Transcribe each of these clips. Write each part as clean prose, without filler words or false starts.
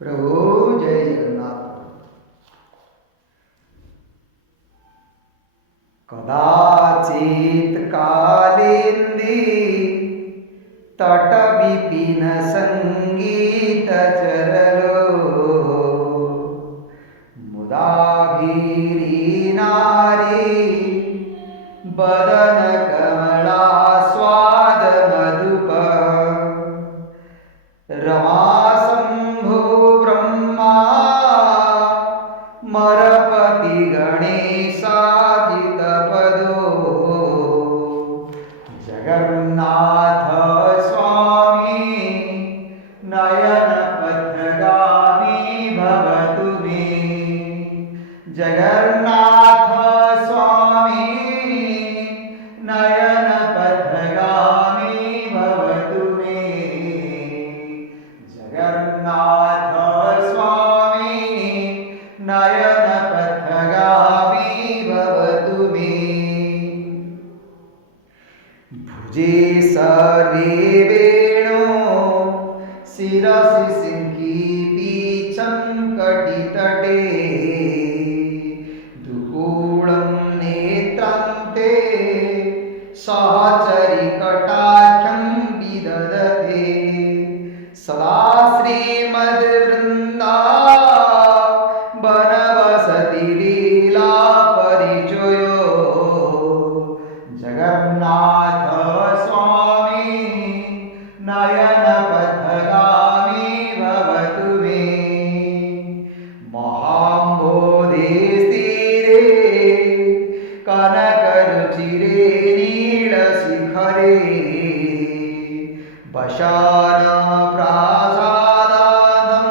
प्रभु जय जगन्नाथ। कदाचित कालिंदी तट विपिन संगीत चरलो, मुदा भीरी नारी बदन कमला स्वाद मधुप, रमा शंभु ब्रह्मा मरपति गणेशाजित पदो, जगन्नाथ स्वामी नयन पथगामी भवतु मे। जगन्नाथ स्वामी नयन पथगामी भवतु मे। जगन्नाथ स्वामी नयन पथगामी भवतु मे। भुजे सर्वे वेणो शिरसि सिंहीपीचं कटितटे, दुकूलं नेत्रान्ते सहचरिकटाख्यं विदधते। सदा श्रीमद्वृन्दा वनवसति लीला परिचयो, जगन्नाथ स्वामी नयन पथगामी भवतु मे। महाम्बोधिस्थिरे कनकरुचिरे नीलशिखरे, वशान प्रासादानं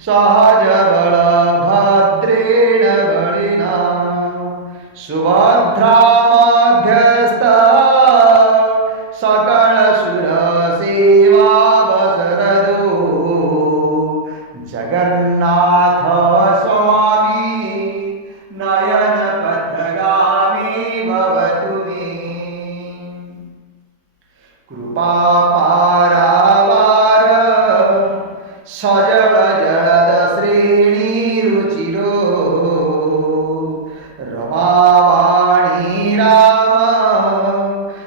सहजबलभद्रेण बलिना, सुभद्रा मध्यस्था सकलसुरसेवावसरदो, जगन्नाथ स्वामी नयन पथगामी भवतु मे। कृपापारावार सजल जलद श्रेणीरुचिरो, रमावाणी राम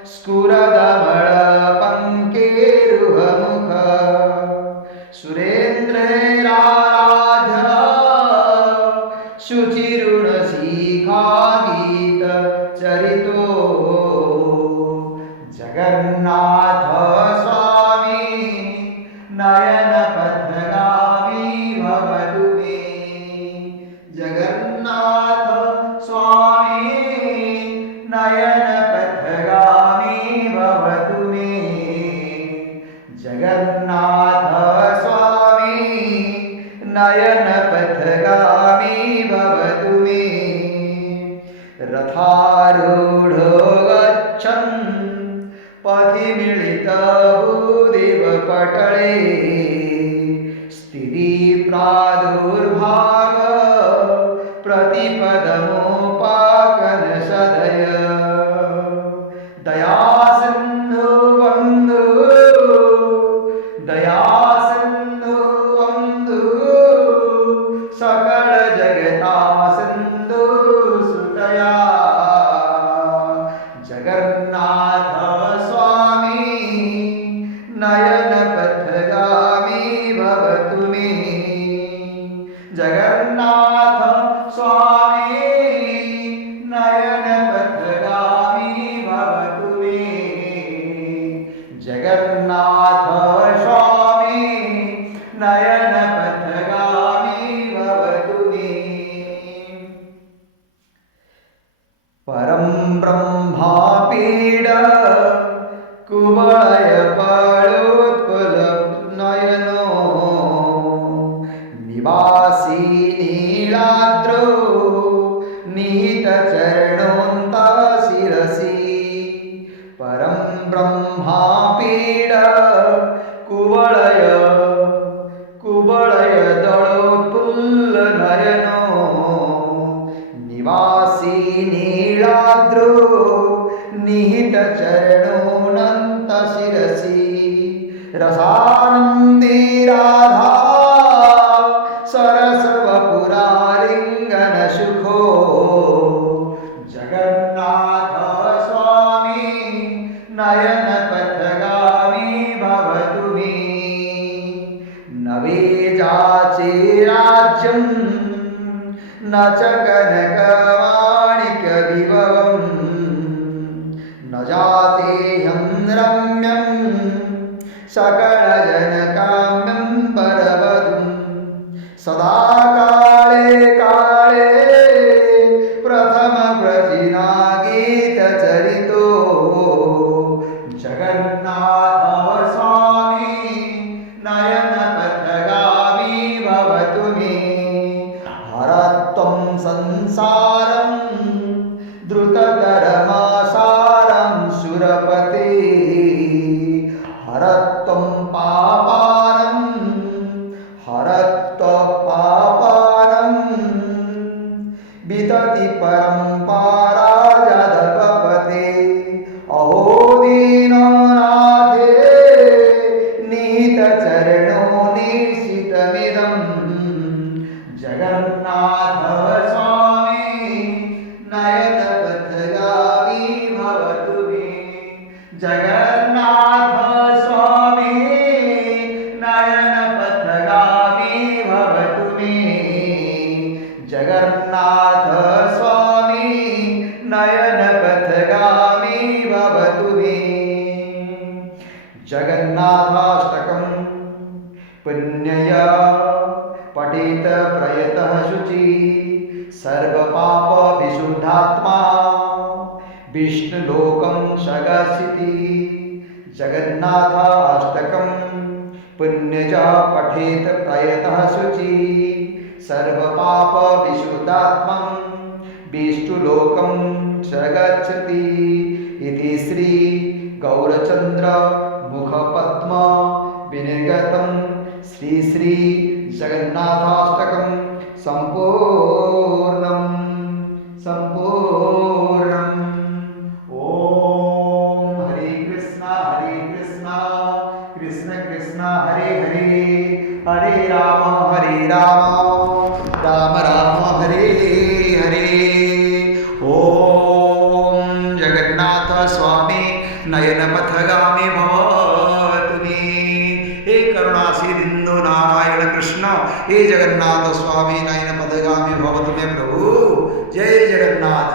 स्फुरदमल पंकेरुहमुख, सुरेन्द्रैराराध्य शुचिरुणशिखा गीत चरितो, जगन्नाथ स्वामी नयन पथगामी भवतु मे। जगन्नाथ स्वामी नयन पथगामी भवतु मे। जगन्नाथ स्वामी नयन पथगामी भवतु मे। रथारूढो गच्छन् पथि मिलितभूदेव पटले, स्थिति प्रादुर्भाव प्रतिपदमोपाकन सदय, दया सिन्धु बन्धु दया सिन्धु बन्धु सकल जगता सिन्धु सुतया, जगन्नाथ स्वामी नयन पथगामी भवतु मे। जगन्नाथ स्वामी नयन पथगामी भवतु मे। जगन्नाथ स्वामी नयन पथगामी भवतु मे। परं ब्रह्मापीड कुवलय पलोत्पलनयनो, निवासी नीलाद्रो निहितचरणोऽन्तशिरसि, परं ब्रह्मापीड कुवलय दलोत्फुल्लनयनो, निवासी नीलाद्रो निहितचरणोऽनन्तशिरसि, रसानन्दी राधा सुखो जगन्नाथ स्वामी नयन पथगामी भव तुम्ही नवे जाचे राज्यं न च कनकमाणिकविभवम् न जातेऽहं रम्यं सकलजनकाम्यं परवधूं सदा काले काले प्रथमप्रजिनागीतचरितो जगन्नाथ स्वामी नयनपथगामी भवतु मे हरत्वं संसारं द्रुततरमासारं सुरपते हरत्वं पापानं हरत्वपापानं वितति परम्परा जादवपते अहो दीननाथे नीतचरणो निशितमिदं जगन्नाथ स्वामी नयनपथगामी भवतु मे जगन्नाथ स्वामी नयनपथगामी भवतु मे जगन्नाथ स्वामी नयनपथगामी भवतु मे जगन्नाथाष्टकं पुण्यया पठेत प्रयतः शुचि सर्वपापविशुद्धात्मा विष्णुलोकं शगसिति जगन्नाथाष्टकं पुण्यजा पठेत प्रयतः शुचि सर्वपापविशुद्धात्मा विष्णुलोकं शगच्छति इति श्री गौरचन्द्र मुखपद्म विनिर्गतं श्री श्री जगन्नाथाष्टकं सम्पूर्णम् ओम हरे कृष्णा कृष्ण कृष्ण हरे हरे हरे राम राम राम हरे हरे ओम जगन्नाथ स्वामी नयनपथगामी भवतु मे हे करुणासिंधु नारायण कृष्ण हे जगन्नाथ स्वामी नयनपथगामी भवतु मे प्रभु जय जगन्नाथ